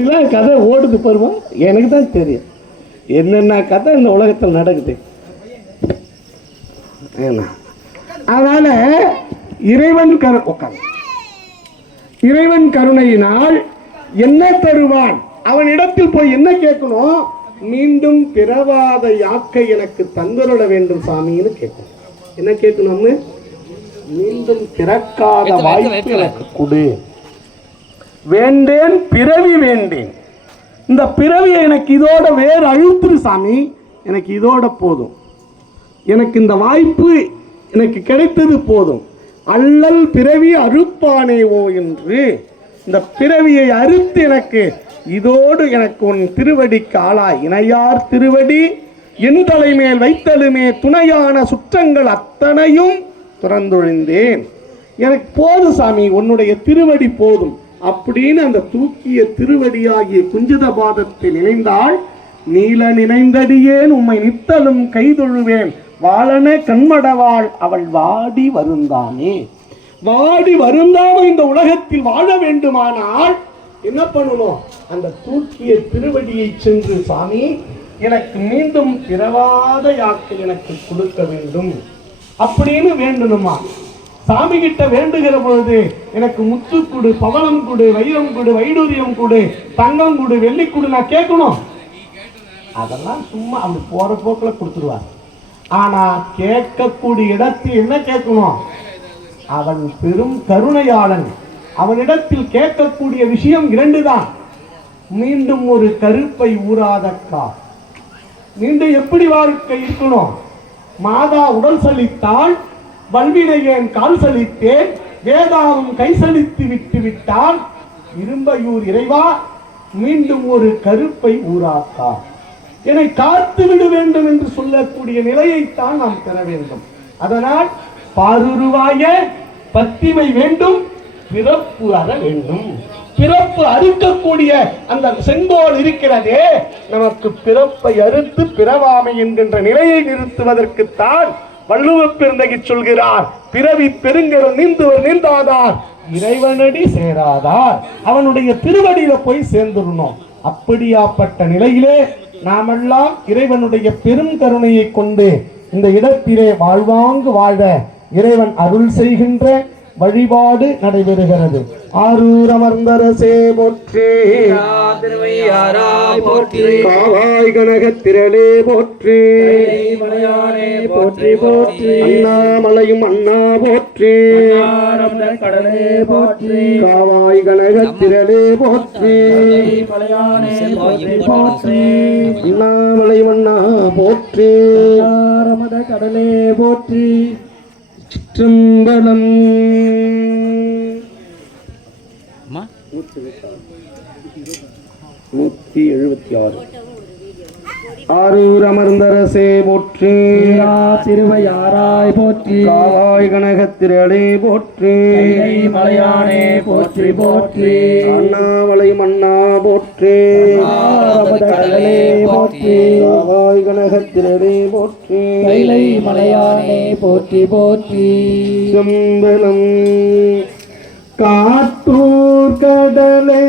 இப்படிலாம் கதை ஓடுது பருவம். எனக்கு தான் தெரியும் என்னென்ன கதை இந்த உலகத்தில் நடக்குது. அதனால இறைவன் கருணையினால் என்ன தருவான், அவனிடத்தில் போய் என்ன கேட்கணும், மீண்டும் பிறவாத யாக்கை எனக்கு தந்தருள வேண்டும் சாமின்னு கேட்கணும். என்ன கேட்கணும்னு, மீண்டும் பிறக்காத வாய்ப்பு எனக்கு கொடு. வேண்டேன் பிறவி வேண்டேன், இந்த பிறவியை எனக்கு இதோட வேறு அழுத்துரு சாமி, எனக்கு இதோட போதும், எனக்கு இந்த வாய்ப்பு எனக்கு கிடைத்தது போதும். அல்லல் பிறவி அறுப்பானேவோ என்று இந்த பிறவியை அறுத்து எனக்கு இதோடு எனக்கு உன் திருவடிக்கு ஆளாய். இணையார் திருவடி என் தலைமேல் வைத்தலுமே துணையான சுற்றங்கள் அத்தனையும் துறந்தொழிந்தேன், எனக்கு போதும் சாமி, உன்னுடைய திருவடி போதும் அப்படின்னு அந்த தூக்கிய திருவடியாகிய குஞ்சித பாதத்தில் இணைந்தால், நீல நினைந்தடியேன் உம்மை நித்தலும் கைதொழுவேன் வாழன கண்மடவாள் அவள் வாடி வருந்தாமே. வாடி வருந்தாம இந்த உலகத்தில் வாழ வேண்டுமானால் என்ன பண்ணணும், அந்த தூக்கிய திருவடியை சென்று சாமி எனக்கு மீண்டும் பிறவாத யாக்கை எனக்கு கொடுக்க வேண்டும் அப்படின்னு வேண்டணுமா. சாமி கிட்ட வேண்டுகிற பொழுது எனக்கு முத்து கொடு, பவளம் கொடு, வைரம் கொடு, வைடூரியம் கொடு, தங்கம் கொடு, வெள்ளி கொடு நான் கேட்கணும். அதெல்லாம் சும்மா அப்படி போற போக்கில் கொடுத்துருவார். ஆனா கேட்கக்கூடிய இடத்தில் என்ன கேட்கணும், அவன் பெரும் கருணையாளன், அவனிடத்தில் கேட்கக்கூடிய விஷயம் 2 தான். மீண்டும் ஒரு கருப்பை ஊராதக்கா, மீண்டும் எப்படி வாழ்க்கை இருக்கணும், மாதா உடல் சலித்தால் வல்வினையேன் கால் சலித்தேன், வேதாவும் கை சலித்து விட்டு விட்டால் இரும்பையூர் இறைவா மீண்டும் ஒரு கருப்பை ஊராக்கா, என்னை காத்து விட வேண்டும் என்று சொல்லக்கூடிய நிலையைத்தான் நாம் பெற வேண்டும். அதனால் பாருருவாய பத்திமை வேண்டும், பிறப்பு அற வேண்டும். பிறப்பு அறுக்கக்கூடிய அந்த செங்கோல் இருக்கிறதே, நமக்கு பிறப்பை அறுத்து பிறவாமை என்கின்ற நிலையை நிறுத்துவதற்குத்தான் வள்ளுவ பெருந்தகை சொல்கிறார், பிறவி பெருங்கரும் நீந்துவர் நீந்தாதார் இறைவனடி சேராதார். அவனுடைய திருவடியில போய் சேர்ந்துடணும். அப்படியாப்பட்ட நிலையிலே நாமெல்லாம் இறைவனுடைய பெரும் கருணையை கொண்டு இந்த இடத்திலே வாழ்வாங்கு வாழ இறைவன் அருள் செய்கின்ற வழிபாடு நடைபெறுகிறது. ஆரூர் அமர்ந்தரசே போற்றி, காவாய் கனகத்திரளே போற்றி, போற்றி போற்றி, அண்ணாமலையும் அண்ணா போற்றி, கடலே போற்றி, காவாய் கனகத்திரளே போற்றி, அண்ணாமலையும் அண்ணா போற்றி, கடலே போற்றி. சிற்றம்பலம். 176. ஆரூர் அமர்ந்தரசே போற்றி, திருவையாராய் போற்றி, காவாய் கனகத்திரளே போற்றி, மலையானே போற்றி போற்றி, அண்ணாமலை மன்னா போற்றி, கடலே போற்றி, காவாய் கனகத்திரளே போற்றி, மலையானே போற்றி போற்றி. செம்பலம். காட்டூர் கடலே.